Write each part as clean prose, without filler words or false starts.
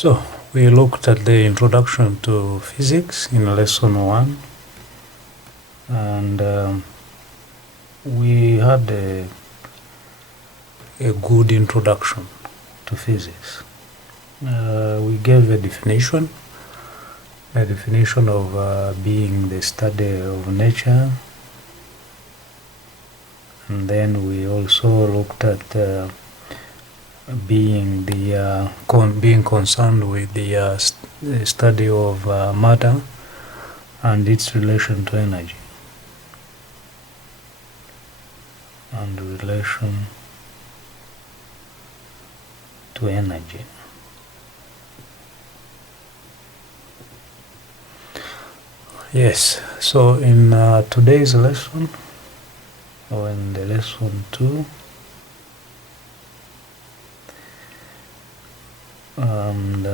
So, we looked at the introduction to physics in lesson 1, and we had a good introduction to physics. We gave a definition of being the study of nature, and then we also looked at being concerned with the study of matter and its relation to energy, and relation to energy. Yes, so in today's lesson, or in the lesson 2, and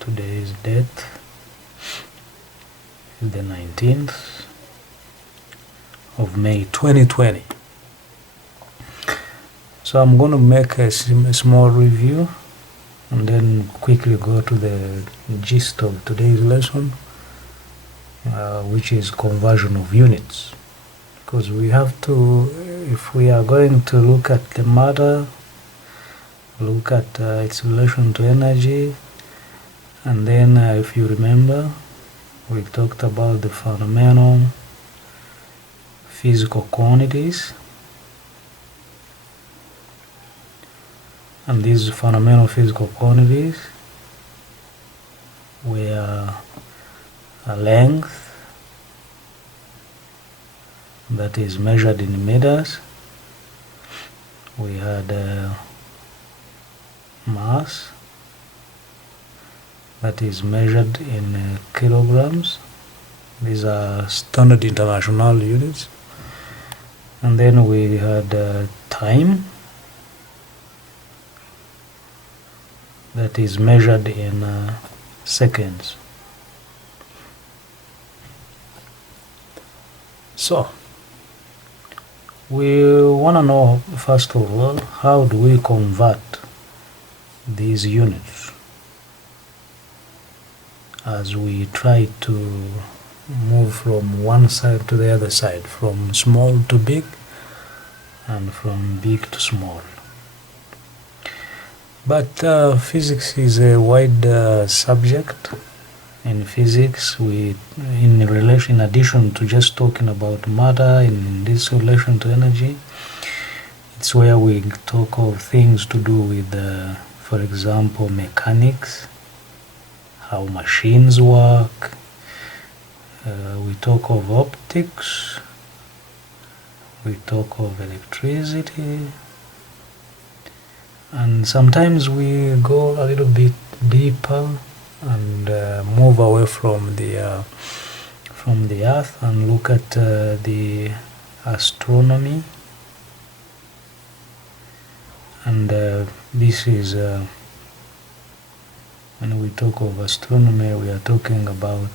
today's date is the 19th of May 2020. So I'm going to make a small review and then quickly go to the gist of today's lesson, which is conversion of units. Because we have to, if we are going to look at the matter, look at its relation to energy, and then if you remember, we talked about the fundamental physical quantities, and these fundamental physical quantities were a length that is measured in meters. We had mass that is measured in kilograms. These are standard international units. And then we had time that is measured in seconds. So we want to know, first of all, how do we convert these units as we try to move from one side to the other side, from small to big and from big to small. But physics is a wide subject. In physics, in addition to just talking about matter in this relation to energy, it's where we talk of things to do with, for example, mechanics, how machines work. We talk of optics, we talk of electricity, and sometimes we go a little bit deeper and move away from the earth and look at the astronomy. And this is when we talk of astronomy, we are talking about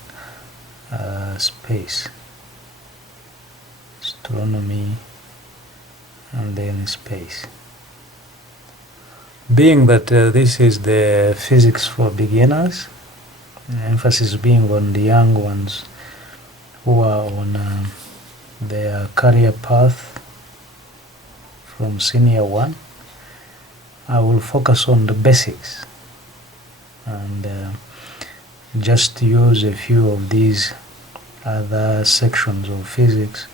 space, astronomy, and then space. Being that this is the physics for beginners, emphasis being on the young ones who are on their career path from senior 1, I will focus on the basics and just use a few of these other sections of physics,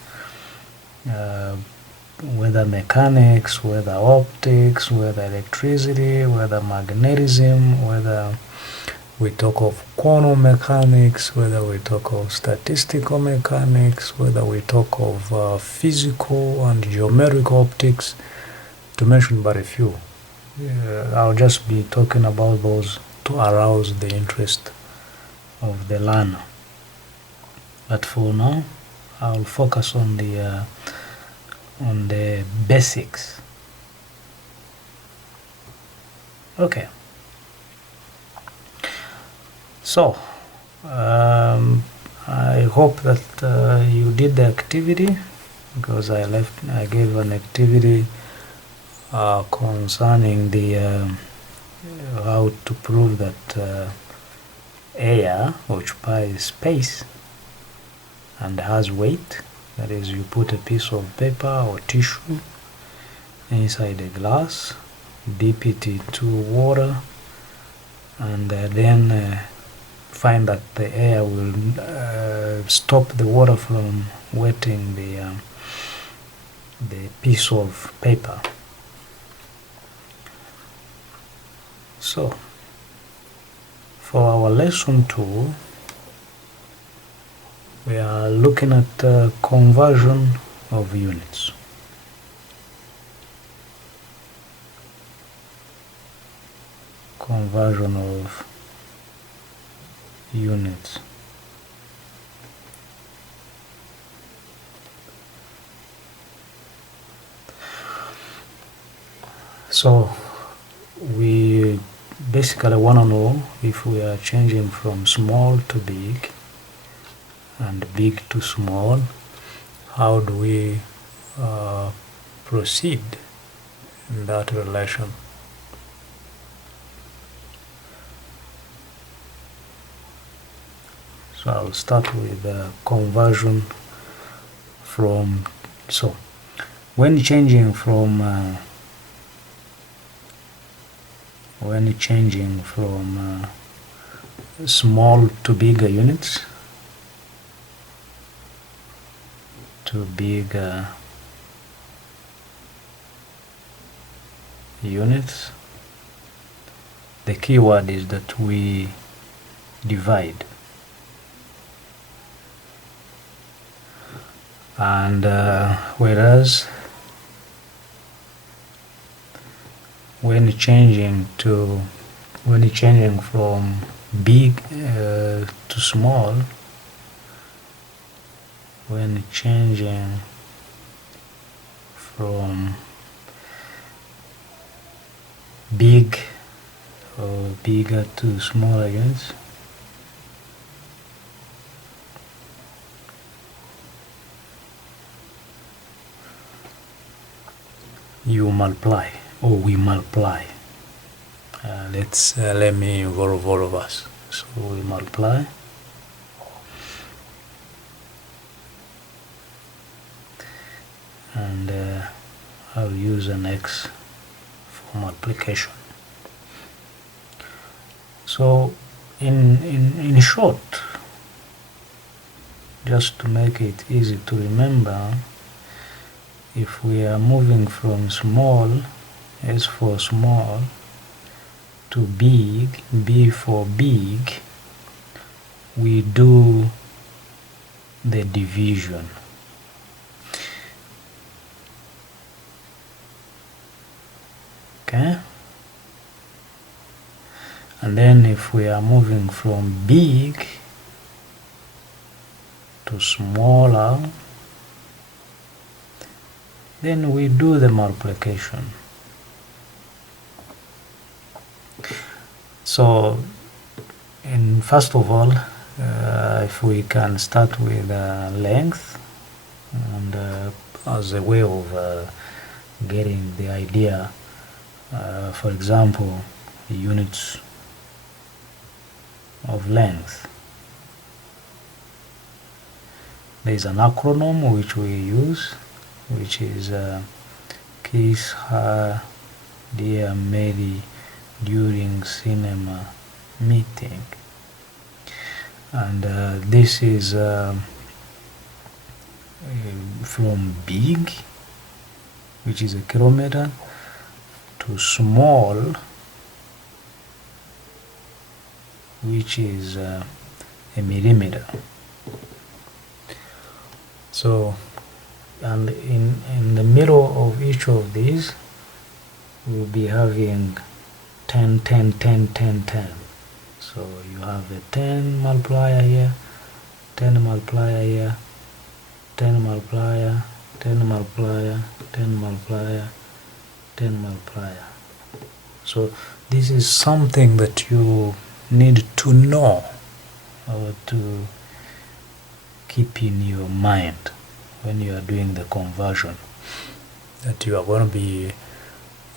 whether mechanics, whether optics, whether electricity, whether magnetism, whether we talk of quantum mechanics, whether we talk of statistical mechanics, whether we talk of physical and geometric optics, to mention but a few. I'll just be talking about those to arouse the interest of the learner. But for now, I'll focus on the basics. Okay. So I hope that you did the activity, because I gave an activity concerning the how to prove that air occupies space and has weight. That is, you put a piece of paper or tissue inside a glass, dip it into water, and then find that the air will stop the water from wetting the piece of paper. So, for our lesson 2, we are looking at conversion of units. Conversion of units. So we basically want to know if we are changing from small to big and big to small, how do we proceed in that relation. So I'll start with conversion from, so when changing from small to bigger units, to bigger units, the key word is that we divide. And whereas when changing from big to small, when changing from big or bigger to smaller units, you multiply, or we multiply. Let me involve all of us. So we multiply, and I'll use an X for multiplication. So in short, just to make it easy to remember, if we are moving from small, S for small, to big, B for big, we do the division. Okay? And then if we are moving from big to smaller, then we do the multiplication. So, first of all, if we can start with length, and as a way of getting the idea, for example, units of length. There is an acronym which we use, which is Kiss Her Dear Mary During Cinema Meeting. And this is from big, which is a kilometer, to small, which is a millimeter. So, and in the middle of each of these, we'll be having 10, 10, 10, 10, 10. So you have a 10 multiplier here, 10 multiplier here, 10 multiplier, 10 multiplier, 10 multiplier, 10 multiplier. So this is something that you need to know or to keep in your mind when you are doing the conversion, that you are going to be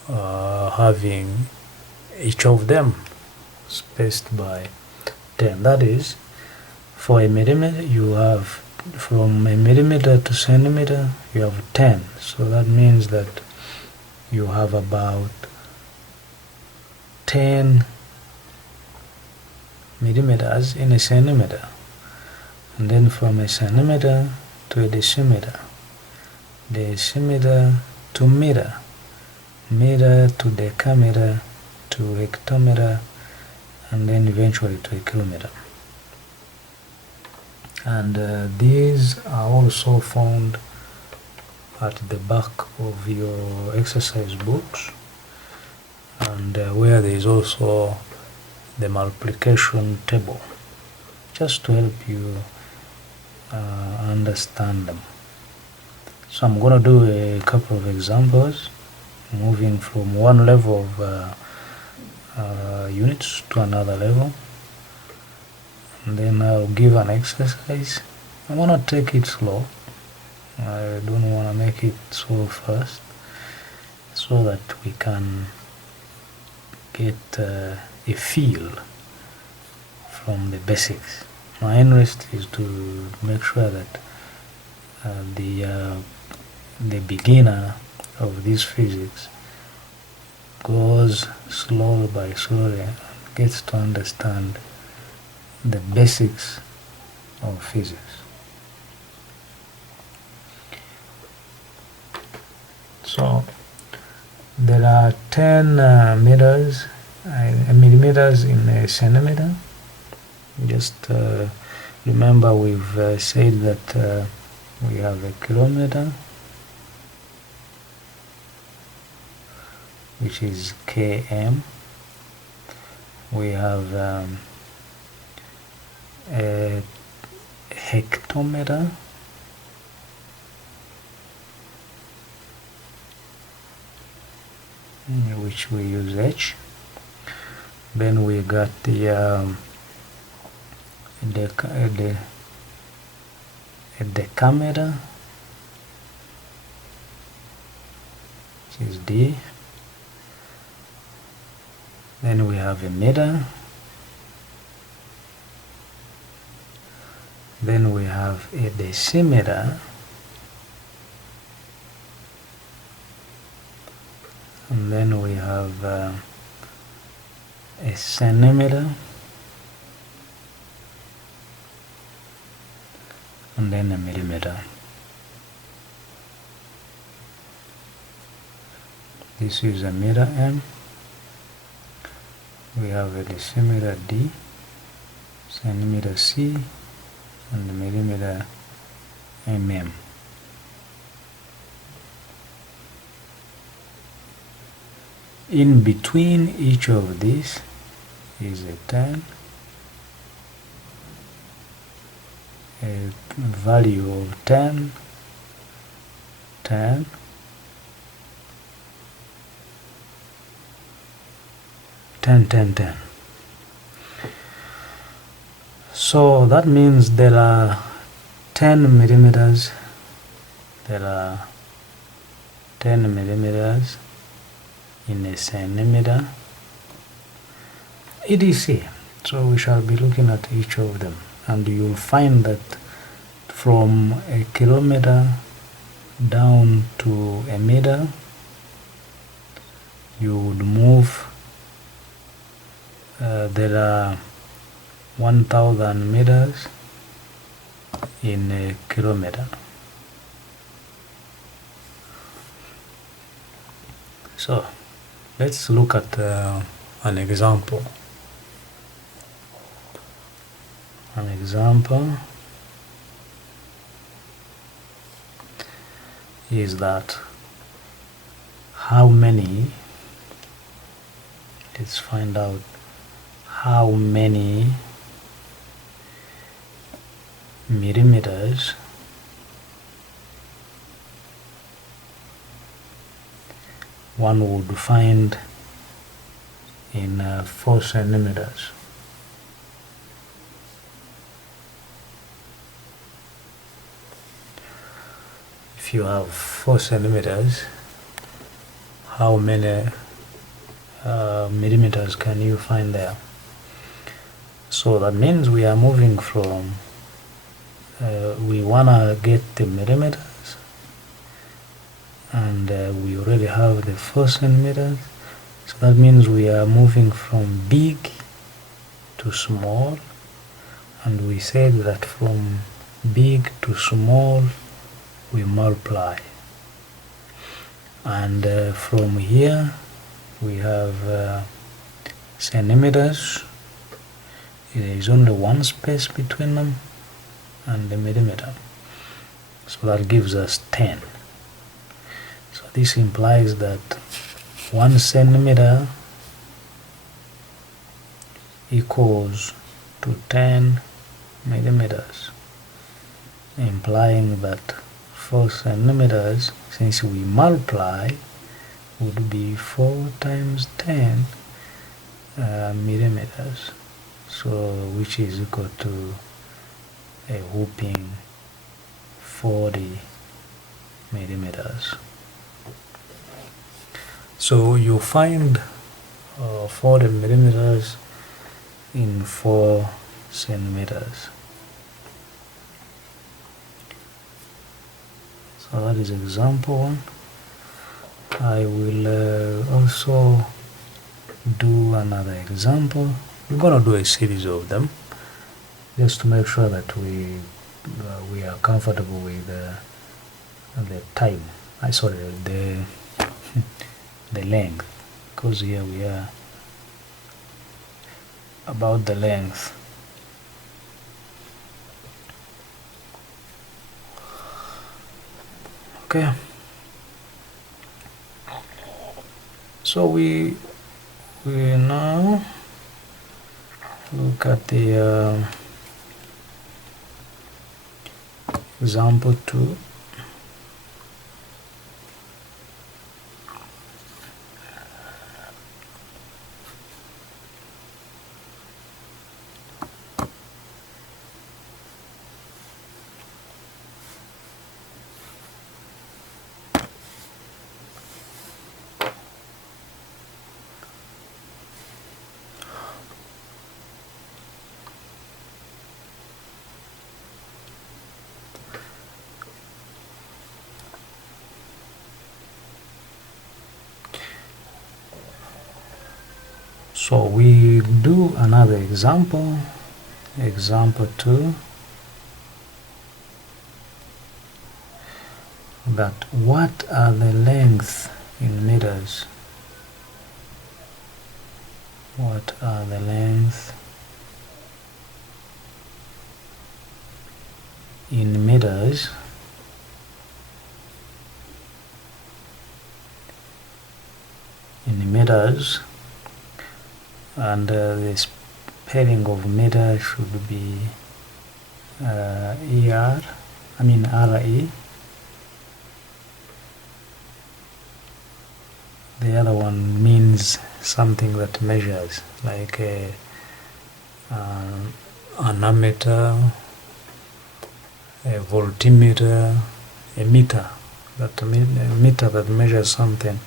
having each of them spaced by 10. That is, for a millimeter you have, from a millimeter to centimeter you have 10. So that means that you have about 10 millimeters in a centimeter. And then from a centimeter to a decimeter, decimeter to meter, meter to decameter to hectometer, and then eventually to a kilometer. And these are also found at the back of your exercise books, and where there is also the multiplication table, just to help you understand them. So I'm going to do a couple of examples, moving from one level of units to another level, and then I'll give an exercise. I want to take it slow. I don't want to make it so fast, so that we can get a feel from the basics. My interest is to make sure that the beginner of this physics goes slowly by slowly and gets to understand the basics of physics. So there are 10 millimeters in a centimeter. Just remember, we've said that we have a kilometer, which is km. We have a hectometer, which we use h. Then we got the decameter, which is d. Then we have a meter. Then we have a decimeter. And then we have a centimeter. And then a millimeter. This is a meter m. We have a decimeter d, centimeter c, and millimeter mm. In between each of these is a 10, a value of 10, 10, 10, 10, 10. So that means there are 10 millimeters, there are 10 millimeters in a centimeter, etc. So we shall be looking at each of them, and you'll find that from a kilometer down to a meter, you would move. There are 1,000 meters in a kilometer. So let's look at an example. An example is that how many, let's find out how many millimeters one would find in 4 centimeters. If you have 4 centimeters, how many millimeters can you find there? So that means we are moving from, we want to get the millimeters, and we already have the 4 centimeters. So that means we are moving from big to small, and we said that from big to small we multiply. And from here we have centimeters. There is only one space between them and the millimeter, so that gives us 10. So this implies that 1 centimeter equals to 10 millimeters, implying that 4 centimeters, since we multiply, would be 4 times 10 millimeters, so which is equal to a whopping 40 millimeters. So you find 40 millimeters in 4 centimeters. So that is example 1. I will also do another example. We're going to do a series of them just to make sure that we are comfortable with the time. Sorry, the length, because here we are about the length. Okay, so we now look at the example 2. So we do another example, example 2, but what are the lengths in meters? What are the lengths in meters and the spelling of meter should be RE. The other one means something that measures, like an ammeter, a voltimeter, a meter, a meter that measures something.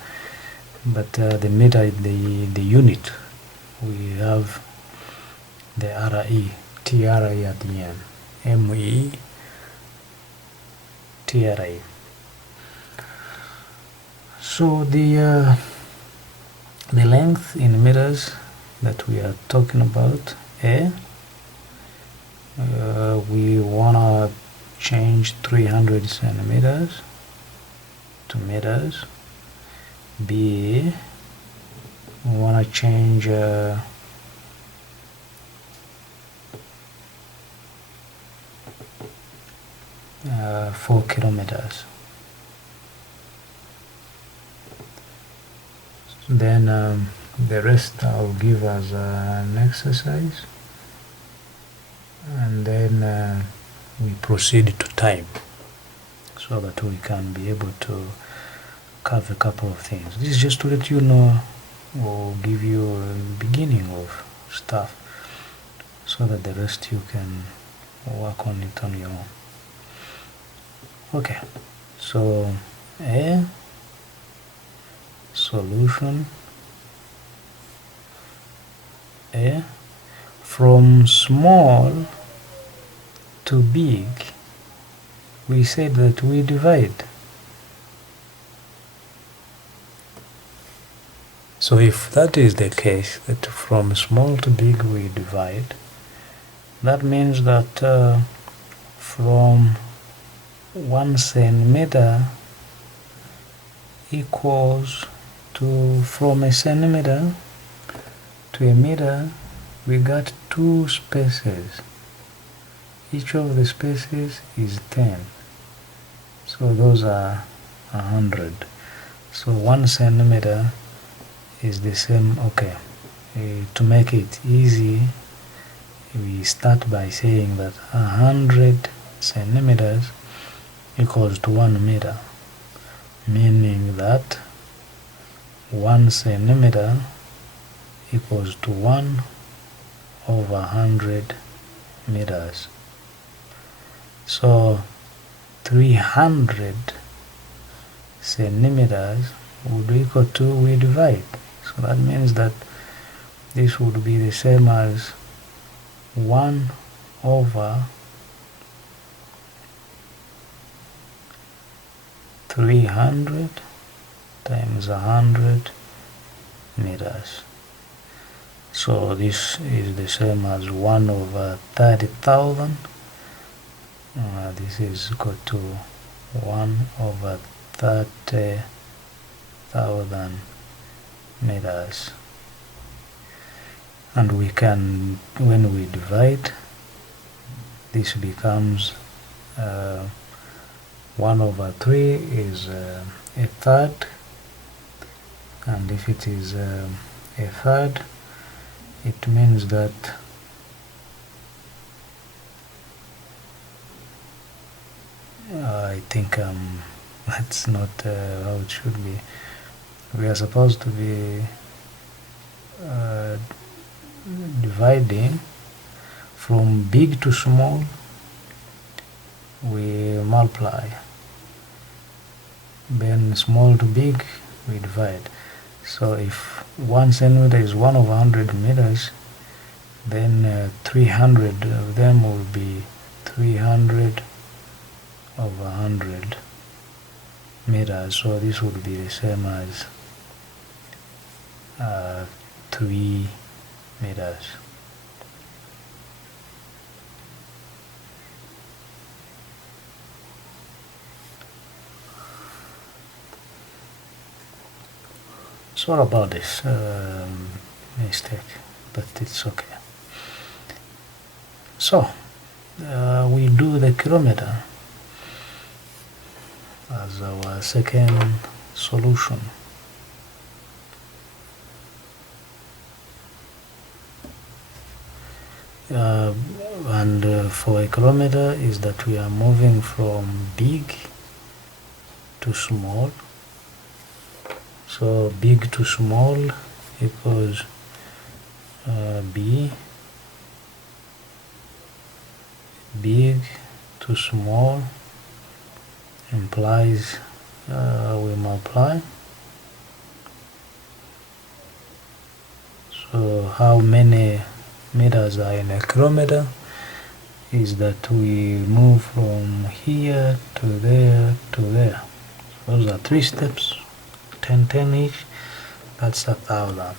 But the meter is the unit. We have the RE, TRE at the end, ME, TRE. So the length in meters that we are talking about, we wanna change 300 centimeters to meters. B, we want to change 4 kilometers. Then the rest I'll give as an exercise, and then we proceed to time so that we can be able to cover a couple of things. This is just to let you know or give you a beginning of stuff so that the rest you can work on it on your own. Okay, so A, solution, from small to big, we said that we divide. So if that is the case, that from small to big we divide, that means that from 1 centimeter equals to, from a centimeter to a meter, we got 2 spaces. Each of the spaces is 10. So those are 100. So 1 centimeter is the same. Okay, to make it easy, we start by saying that 100 centimeters equals to 1 meter, meaning that 1 centimeter equals to 1 over 100 meters. So 300 centimeters would equal to, we divide. So that means that this would be the same as 1 over 300 times 100 meters. So this is the same as 1 over 30,000. This is equal to 1 over 30,000 meters. And we can, when we divide, this becomes 1 over 3 is a third, and if it is a third, it means that I think that's not how it should be. We are supposed to be dividing from big to small. We multiply, then small to big we divide. So if 1 centimeter is 1 over 100 meters, then 300 of them will be 300 over 100 meters. So this would be the same as 3 meters. Sorry about this mistake, but it's okay. So we do the kilometer as our second solution. And for a kilometer is that we are moving from big to small. So big to small equals B. Big to small implies we multiply. So how many meters are in a kilometer is that we move from here to there to there. Those are 3 steps, 10 each. That's 1,000.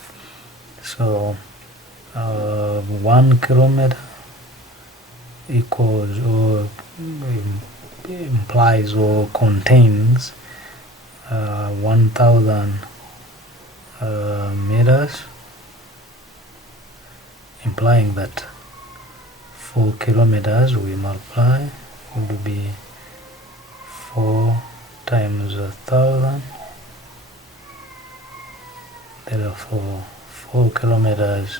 So 1 kilometer equals or implies or contains 1,000 meters, implying that 4 kilometers we multiply would be 4 times 1,000. Therefore 4 kilometers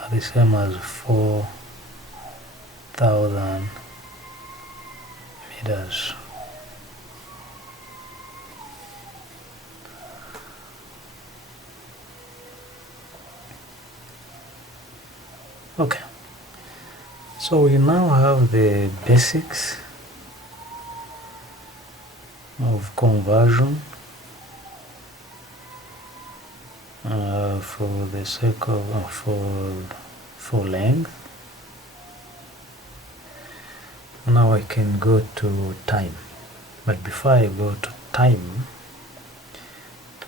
are the same as 4,000 meters. Okay, so we now have the basics of conversion for the sake of for length. Now I can go to time, but before I go to time,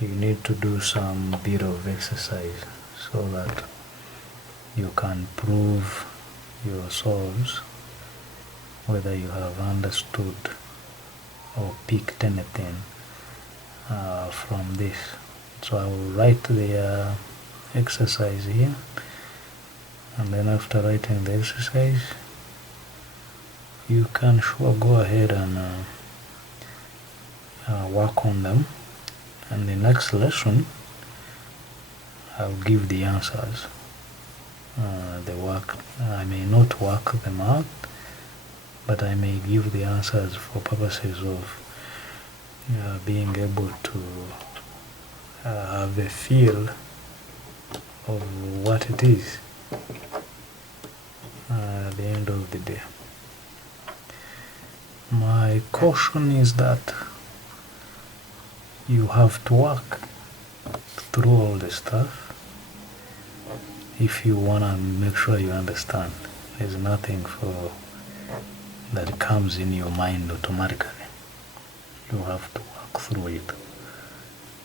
you need to do some bit of exercise so that you can prove yourselves whether you have understood or picked anything from this. So I will write the exercise here, and then after writing the exercise, you can sure go ahead and work on them. And the next lesson, I'll give the answers. I may not work them out, but I may give the answers for purposes of being able to have a feel of what it is at the end of the day. My caution is that you have to work through all the stuff if you want to make sure you understand. There's nothing that comes in your mind automatically. You have to work through it.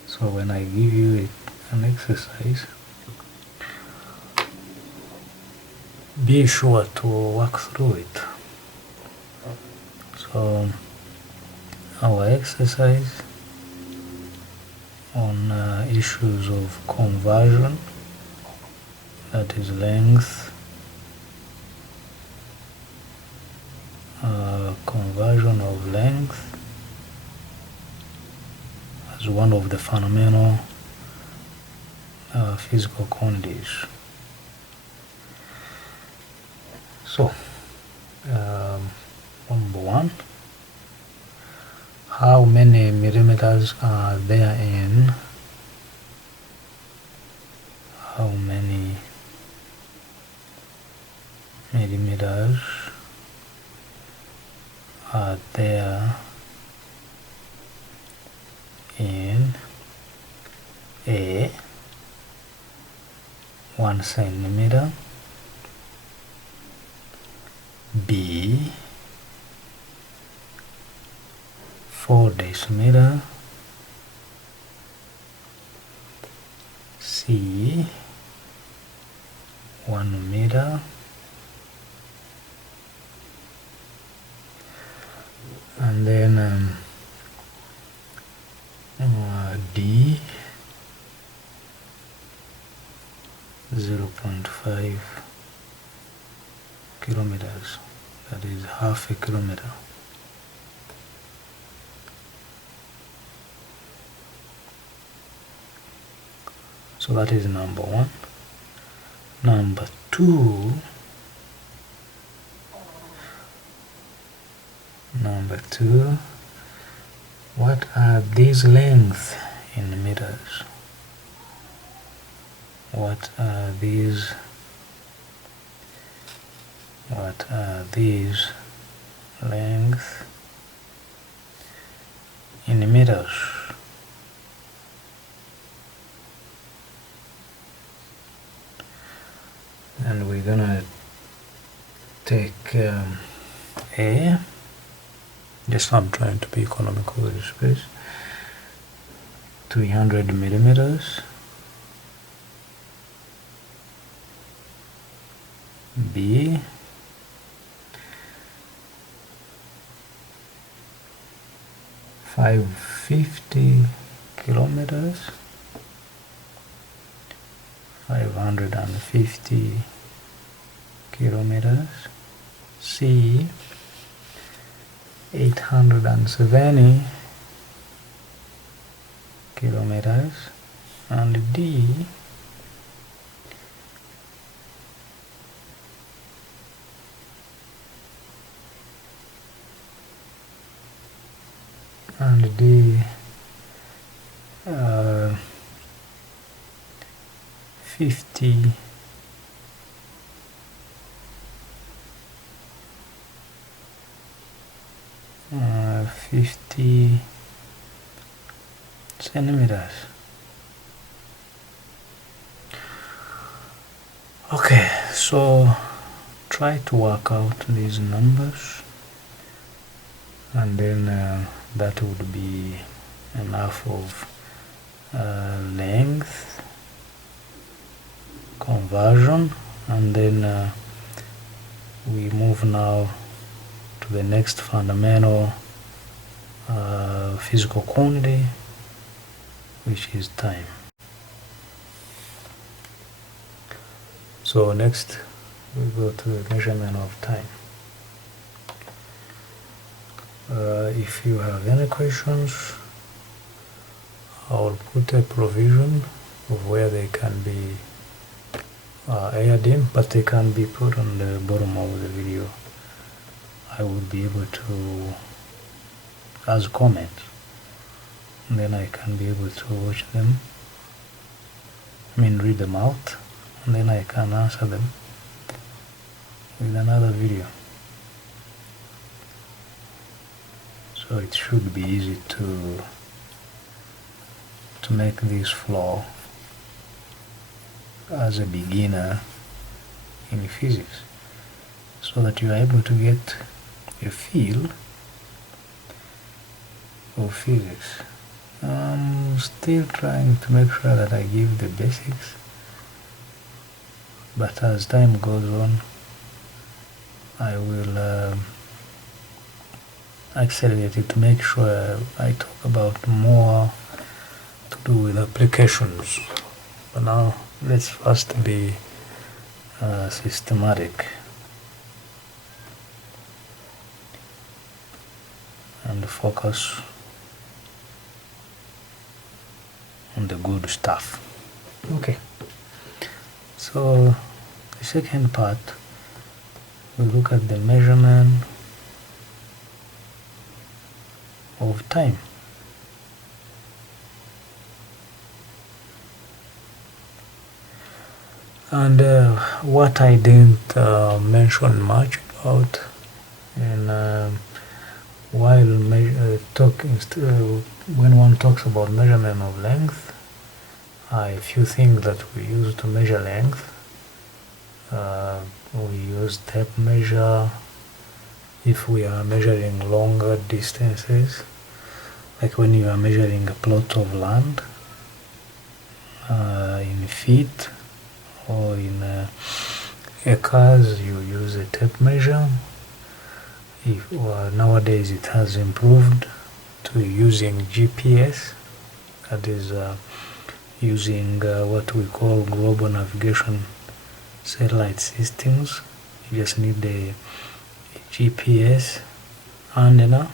So when I give you an exercise, be sure to work through it. So our exercise on issues of conversion, that is length, conversion of length as one of the fundamental physical quantities. So, number one, how many millimeters are there in? How many millimeters are there in A, 1 centimeter, B, 4 decimeter, C, 1 meter, and then D, 0.5 kilometers, that is half a kilometer. So that is number one. Number two, what are these lengths in meters? What are these lengths in meters? And we're gonna take A. Just I'm trying to be economical with the space. 300 millimeters. B, 550 kilometers, 550 kilometers. C, 870 kilometers, and D, 50 50 centimeters. Okay, so try to work out these numbers, and then that would be enough of length conversion, and then we move now to the next fundamental physical quantity, which is time. So next we go to the measurement of time. If you have any questions, I'll put a provision of where they can be aired in, but they can be put on the bottom of the video. I will be able to, as comments, and then I can be able to watch them, read them out, and then I can answer them with another video. So it should be easy to make this flow as a beginner in physics, so that you are able to get a feel of physics. I'm still trying to make sure that I give the basics, but as time goes on, I will accelerate it to make sure I talk about more to do with applications. But now let's first be systematic and focus on the good stuff. Okay, so the second part, we look at the measurement of time. And what I didn't mention much about, and while when one talks about measurement of length, a few things that we use to measure length. We use tape measure if we are measuring longer distances, like when you are measuring a plot of land in feet or in acres, you use a tape measure. Nowadays it has improved to using GPS, that is using what we call global navigation satellite systems. You just need a GPS antenna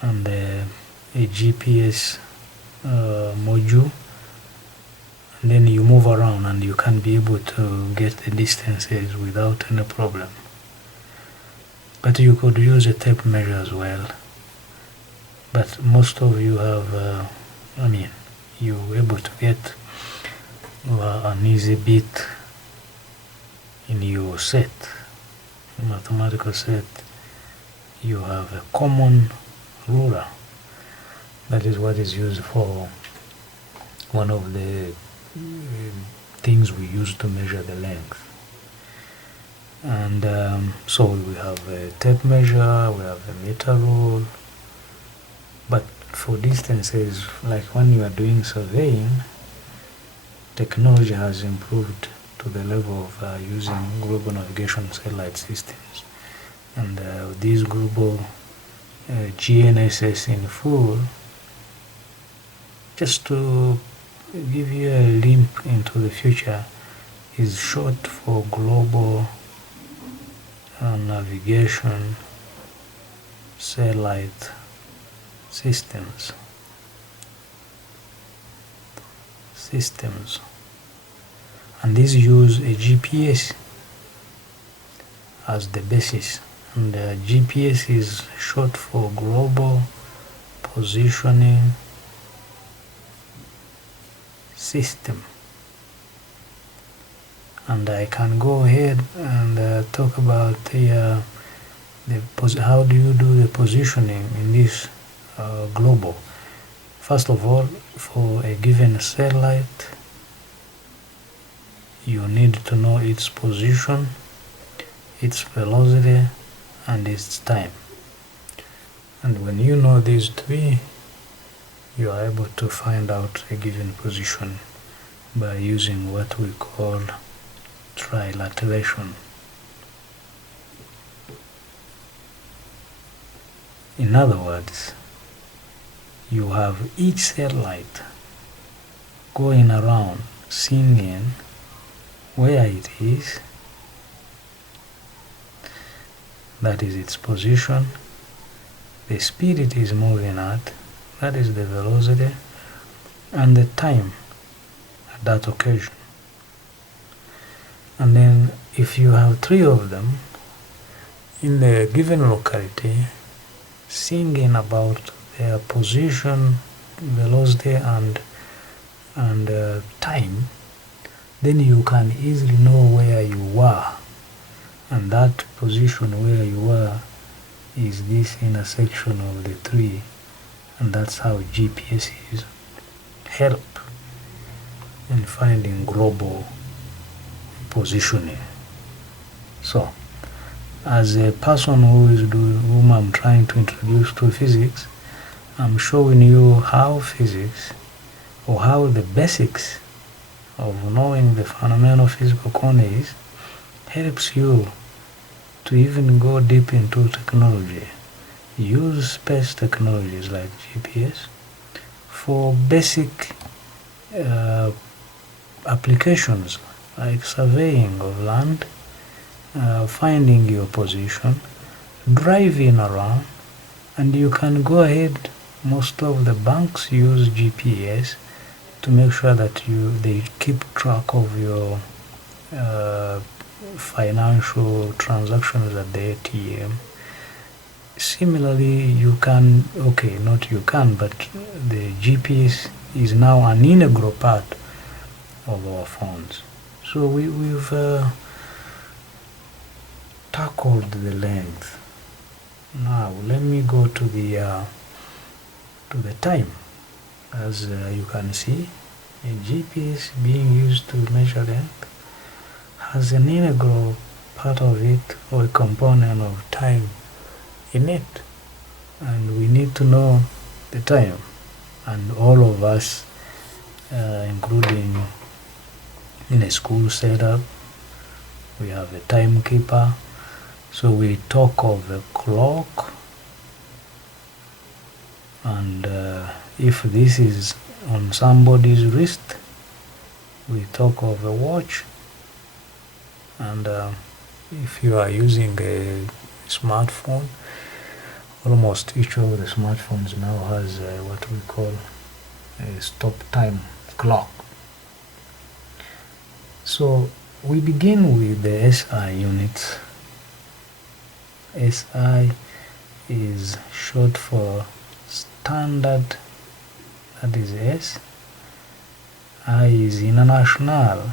and a GPS module, and then you move around and you can be able to get the distances without any problem. But you could use a tape measure as well, but most of you have you're able to get an easy bit in your set, mathematical set. You have a common ruler. That is what is used for one of the things we use to measure the length. And so we have a tape measure, we have a meter rule, but for distances, like when you are doing surveying, technology has improved to the level of using global navigation satellite systems. And these global GNSS in full, just to give you a glimpse into the future, is short for global navigation satellite systems. And these use a GPS as the basis, and GPS is short for global positioning system. And I can go ahead and talk about how do you do the positioning in this global. First of all, for a given satellite, you need to know its position, its velocity, and its time. And when you know these three, you are able to find out a given position by using what we call trilateration. In other words, you have each satellite going around singing where it is, that is its position, the speed it is moving at, that is the velocity, and the time at that occasion. And then if you have three of them in the given locality singing about their position, velocity, and time, then you can easily know where you are, and that position where you are is this intersection of the three, and that's how GPSs help in finding global positioning. So, as a person whom I'm trying to introduce to physics, I'm showing you how physics, or how the basics of knowing the fundamental physical quantities helps you to even go deep into technology. Use space technologies like GPS for basic applications like surveying of land, finding your position, driving around, and you can go ahead. Most of the banks use GPS to make sure that they keep track of your financial transactions at the ATM. Similarly, you can, not you can, but the GPS is now an integral part of our phones. So we've tackled the length. Now let me go to the time. As you can see, a GPS being used to measure length has an integral part of it, or a component of time in it, and we need to know the time. And all of us, including in a school setup, we have a timekeeper. So we talk of a clock, and if this is on somebody's wrist, we talk of a watch. And if you are using a smartphone, almost each of the smartphones now has what we call a stop time clock. So we begin with the SI units. SI is short for standard, that is S. I is international.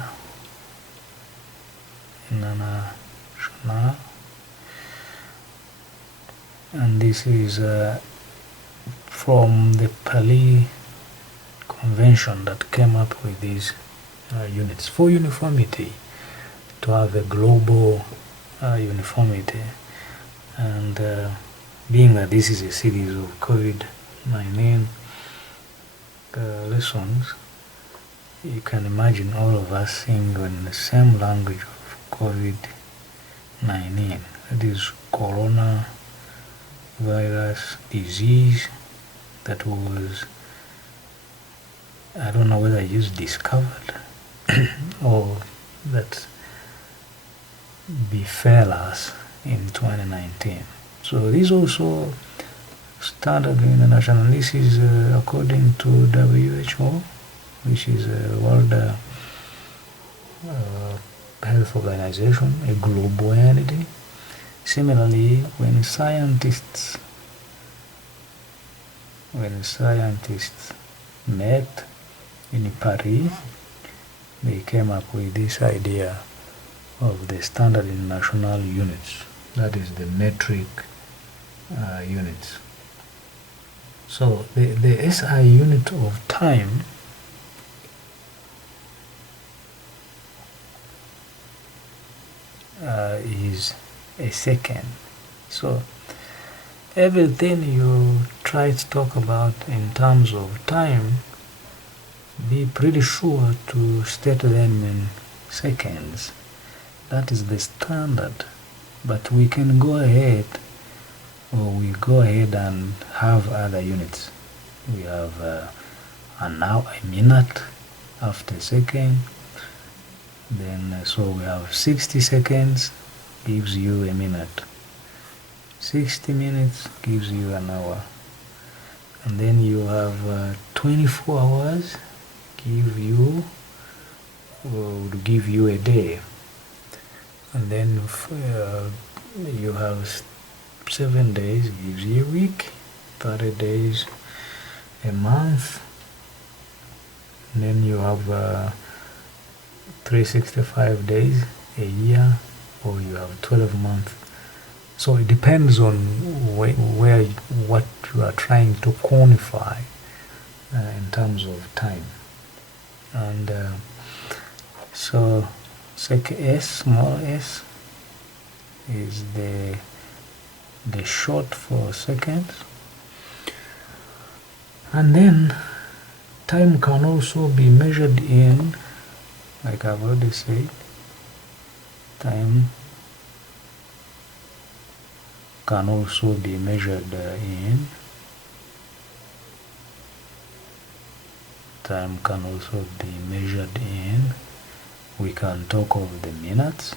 And this is from the Paris Convention that came up with these units for uniformity, to have a global uniformity. And being that this is a series of COVID-19 lessons, you can imagine all of us singing in the same language of COVID-19. That is corona virus disease that was, I don't know whether it was discovered or that befell us in 2019. So this also standard international. This is according to WHO, which is a World Health Organization, a global entity. Similarly, when scientists met in Paris, they came up with this idea of the standard international units, that is the metric units. So the SI unit of time is a second. So everything you try to talk about in terms of time, be pretty sure to state them in seconds. That is the standard. But we can go ahead, or we go ahead and have other units. We have an hour, a minute after second. Then so we have 60 seconds gives you a minute. 60 minutes gives you an hour. And then you have 24 hours would give you a day. And then you have 7 days gives you a week, 30 days a month, and then you have 365 days a year, or you have 12 months. So it depends on what you are trying to quantify in terms of time. And so S, small s, is the short for seconds. And then time can also be measured in, like I've already said, time can also be measured in, time can also be measured in, we can talk of the minutes,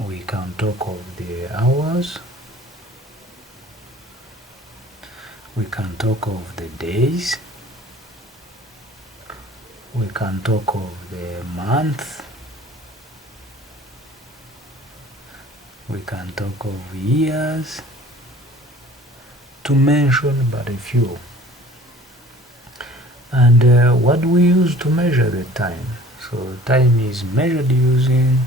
we can talk of the hours, we can talk of the days, we can talk of the month, we can talk of years, to mention but a few. And what do we use to measure the time? So time is measured using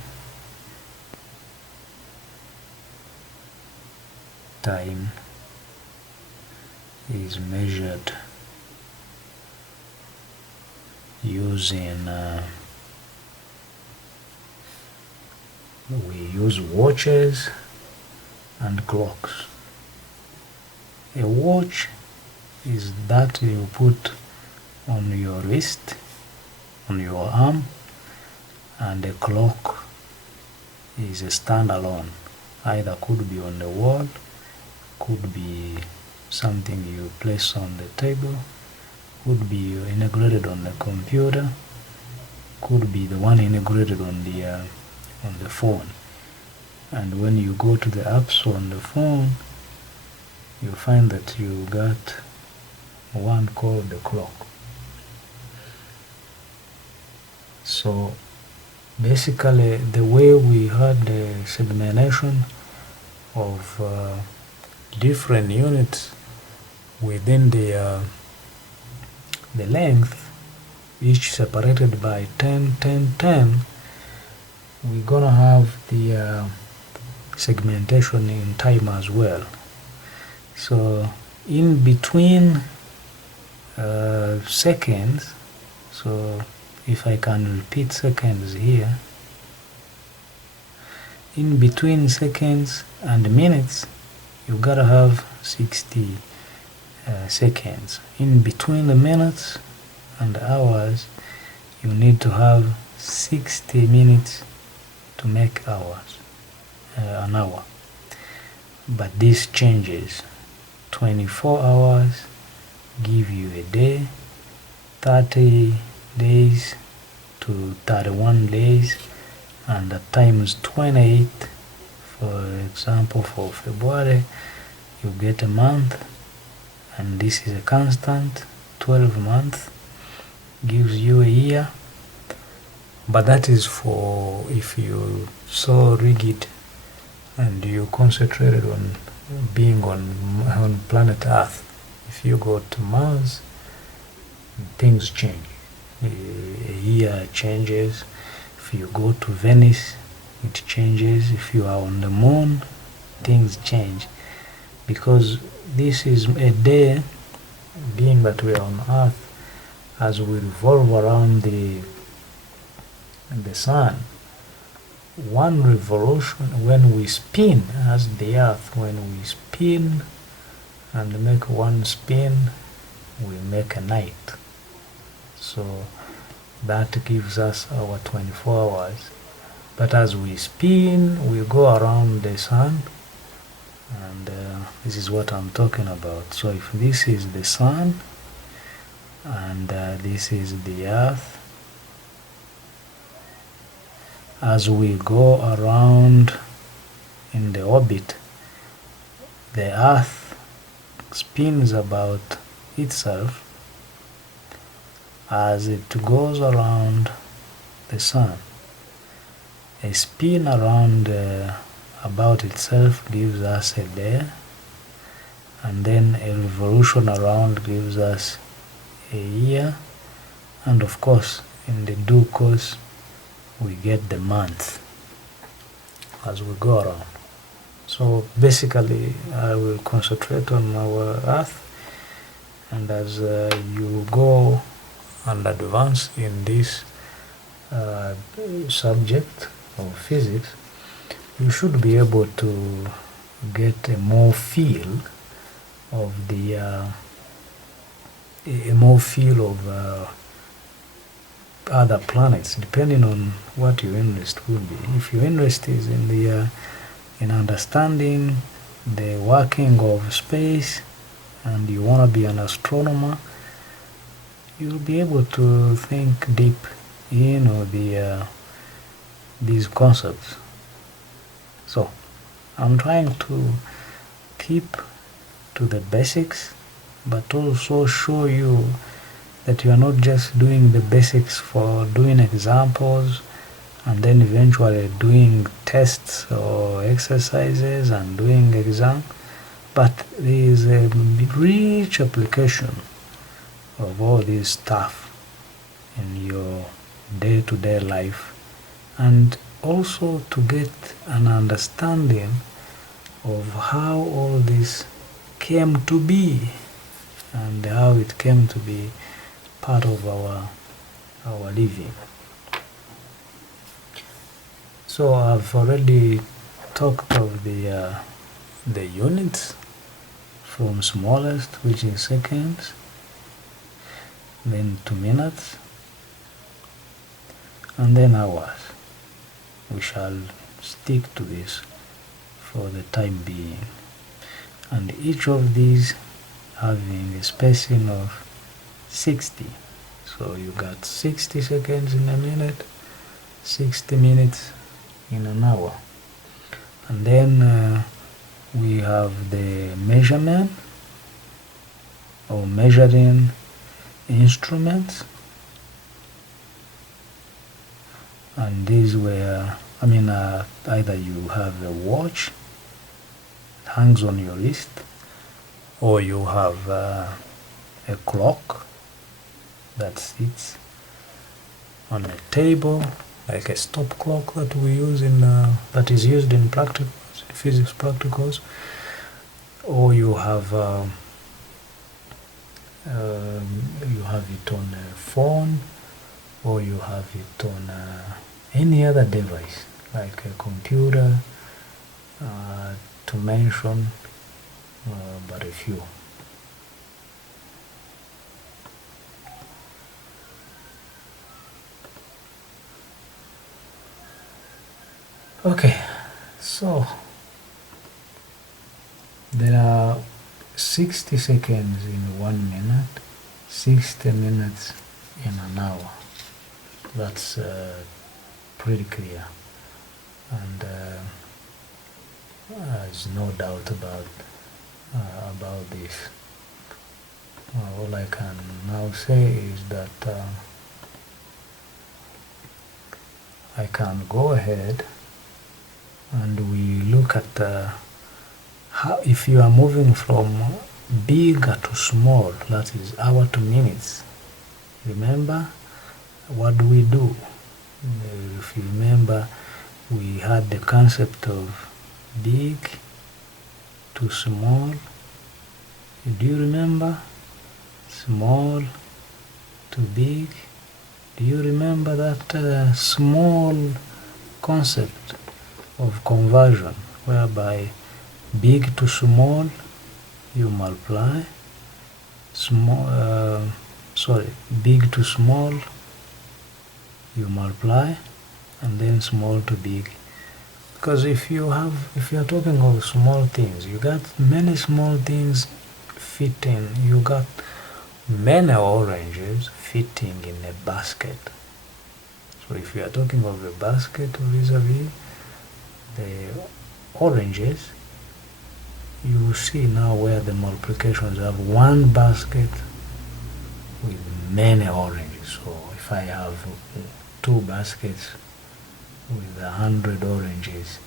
we use watches and clocks. A watch is that you put on your wrist, on your arm, and a clock is a standalone. Either could be on the wall, could be something you place on the table, could be integrated on the computer, could be the one integrated on the phone. And when you go to the apps on the phone, you find that you got one called the clock. So basically the way we had the segmentation of different units within the length, each separated by 10, 10, 10, we're gonna have the segmentation in time as well. So in between seconds, so if I can repeat seconds here, in between seconds and minutes, you gotta have 60 seconds. In between the minutes and hours, you need to have 60 minutes to make hours, an hour. But this changes. 24 hours give you a day, 30 days to 31 days, and at times 28, for example for February, you get a month, and this is a constant. 12 months gives you a year, but that is for if you so rigid and you concentrated on being on planet Earth. If you go to Mars, things change. A year changes. If you go to Venice, it changes. If you are on the moon, things change. Because this is a day, being that we are on Earth, as we revolve around the sun, one revolution, when we spin as the earth, when we spin and make one spin, we make a night. So that gives us our 24 hours. But as we spin, we go around the sun, and this is what I'm talking about. So if this is the sun, and this is the earth, as we go around in the orbit, the earth spins about itself as it goes around the sun. A spin around about itself gives us a day, and then a revolution around gives us a year, and of course in the due course we get the month as we go around. So basically I will concentrate on our earth, and as you go and advance in this subject of physics, you should be able to get a more feel of other planets, depending on what your interest will be. If your interest is in understanding the working of space, and you want to be an astronomer, you'll be able to think deep in these concepts. So I'm trying to keep to the basics, but also show you that you are not just doing the basics for doing examples and then eventually doing tests or exercises and doing exam, but there is a rich application of all this stuff in your day-to-day life, and also to get an understanding of how all this came to be and how it came to be part of our living. So I've already talked of the units, from smallest, which is seconds, then to minutes, and then hours. We shall stick to this for the time being, and each of these having a spacing of 60. So you got 60 seconds in a minute, 60 minutes in an hour. And then we have the measurement or measuring instruments, and these were, either you have a watch that hangs on your wrist, or you have a clock that sits on a table, like a stop clock that we use that is used in physics practicals, or you have it on a phone, or you have it on any other device like a computer, to mention but a few. Okay, so there are 60 seconds in 1 minute, 60 minutes in an hour. That's pretty clear, and there's no doubt about this. All I can now say is that I can go ahead and we look at how, if you are moving from bigger to small, that is hour to minutes. Remember, what do we do? If you remember, we had the concept of big to small. Do you remember? Small to big. Do you remember that small concept of conversion, whereby big to small you multiply, big to small you multiply, and then small to big. Because if you are talking of small things, you got many small things fitting. You got many oranges fitting in a basket. So if you are talking of a basket vis-a-vis the oranges, you see now where the multiplications have one basket with many oranges. So if I have 2 baskets with 100 oranges,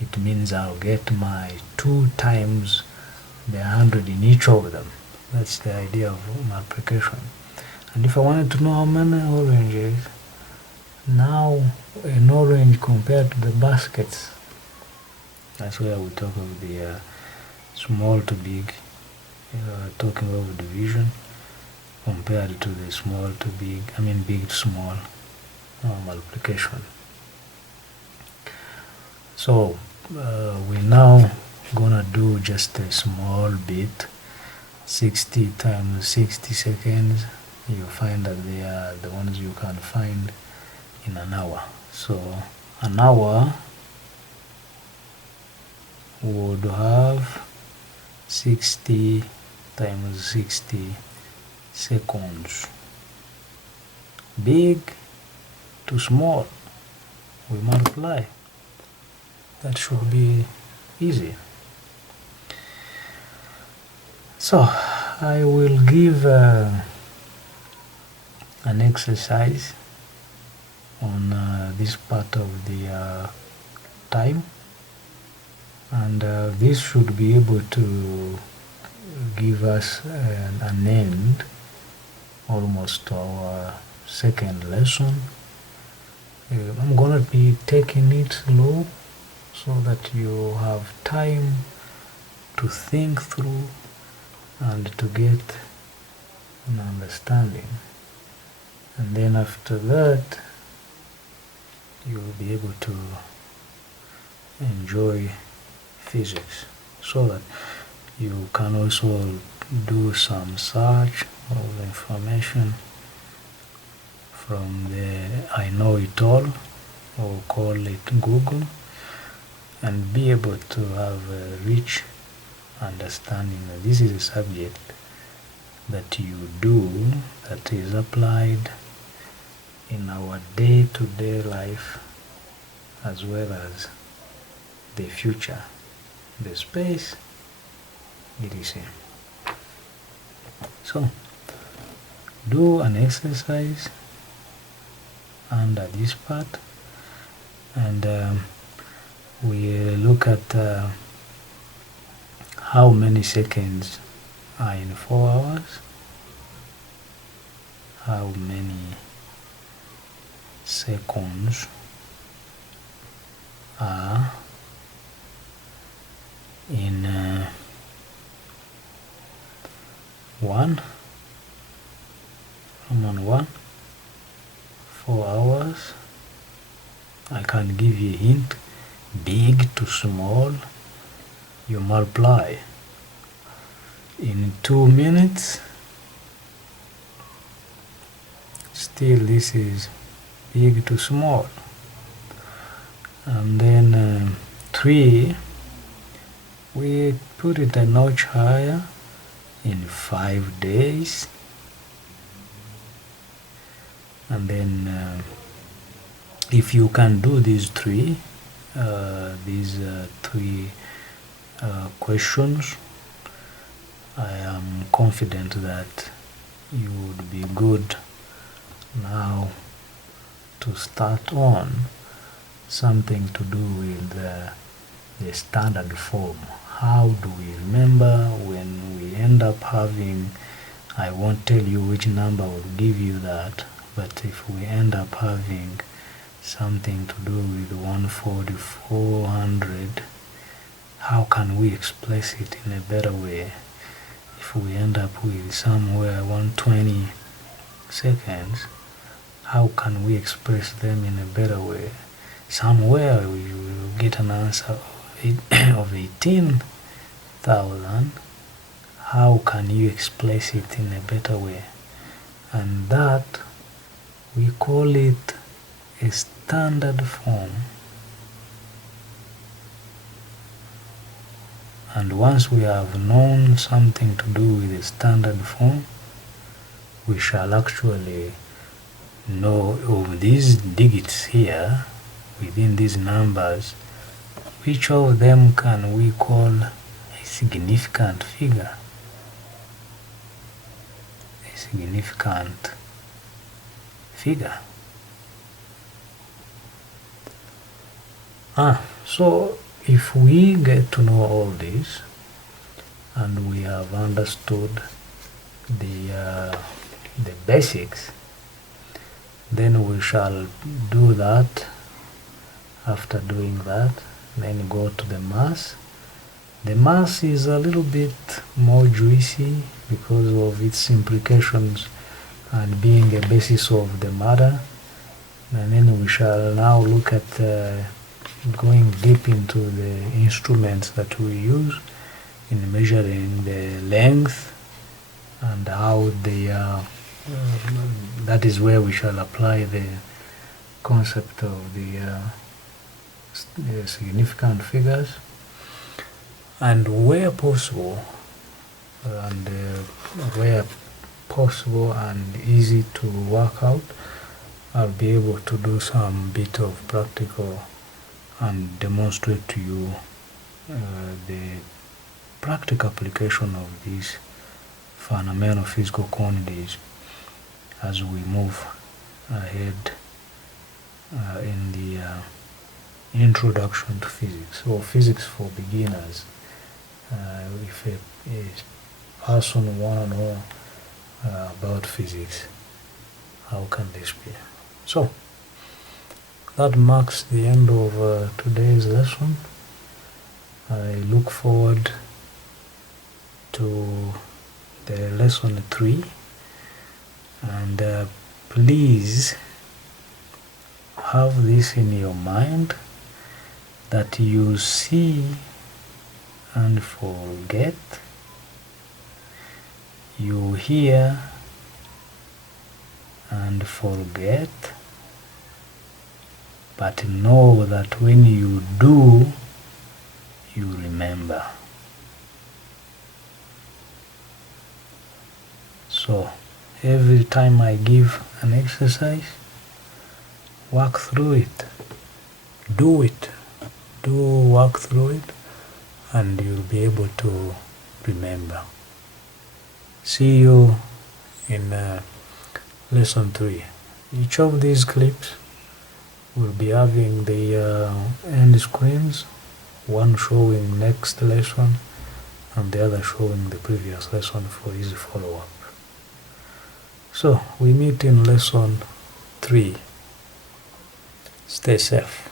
it means I'll get my 2 times the 100 in each of them. That's the idea of multiplication. And if I wanted to know how many oranges, now an orange compared to the baskets, that's where we talk of the small to big, talking of division compared to the small to big, big to small multiplication. So we're now gonna do just a small bit, 60 times 60 seconds. You find that they are the ones you can find in an hour. So an hour would have 60 times 60 seconds. Big to small, we multiply. That should be easy. So I will give an exercise on this part of the time, and this should be able to give us an end almost to our second lesson. I'm gonna be taking it slow so that you have time to think through and to get an understanding, and then after that you'll be able to enjoy physics, so that you can also do some search of information from the I Know It All, or call it Google, and be able to have a rich understanding that this is a subject that you do, that is applied in our day-to-day life, as well as the future, the space, etc. So do an exercise under this part, and we look at how many seconds are in 4 hours, how many seconds are in 4 hours. I can give you a hint: big to small, you multiply. In 2 minutes, still this is big to small. And then 3, we put it a notch higher, in 5 days. And then if you can do these three questions, I am confident that you would be good now to start on something to do with the standard form. How do we remember when we end up having, I won't tell you which number will give you that, but if we end up having something to do with 140, 400, how can we express it in a better way? If we end up with somewhere 120 seconds, how can we express them in a better way? somewhere you will get an answer of 18,000. How can you express it in a better way? And that we call it a standard form. And once we have known something to do with the standard form, we shall actually know of these digits here, within these numbers, which of them can we call a significant figure? A significant figure. So if we get to know all this, and we have understood the basics, then we shall do that. After doing that, then go to the mass. The mass is a little bit more juicy because of its implications and being a basis of the matter. And then we shall now look at going deep into the instruments that we use in measuring the length and how they are. That is where we shall apply the concept of the significant figures. And where possible, and easy to work out, I'll be able to do some bit of practical and demonstrate to you the practical application of these fundamental physical quantities as we move ahead in the introduction to physics, or physics for beginners. If a person want to know about physics, how can this be? So that marks the end of today's lesson. I look forward to the lesson 3, and please have this in your mind, that you see and forget, you hear and forget, but know that when you do, you remember. So every time I give an exercise, work through it, work through it, and you'll be able to remember. See you in lesson 3. Each of these clips will be having the end screens, one showing next lesson and the other showing the previous lesson for easy follow-up. So we meet in lesson 3. Stay safe.